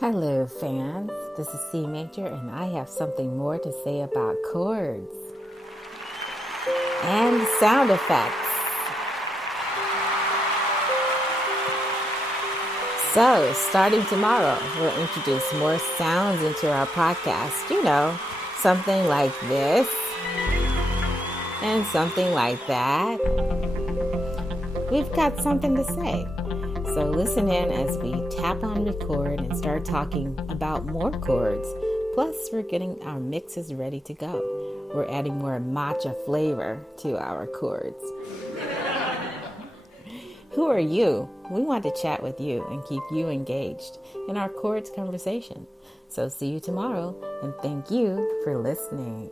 Hello, fans. This is C Major, and I have something more to say about chords and sound effects. So, starting tomorrow, we'll introduce more sounds into our podcast. Something like this and something like that. We've got something to say. So listen in as we tap on record and start talking about more chords. Plus, we're getting our mixes ready to go. We're adding more matcha flavor to our chords. Who are you? We want to chat with you and keep you engaged in our chords conversation. So see you tomorrow, and thank you for listening.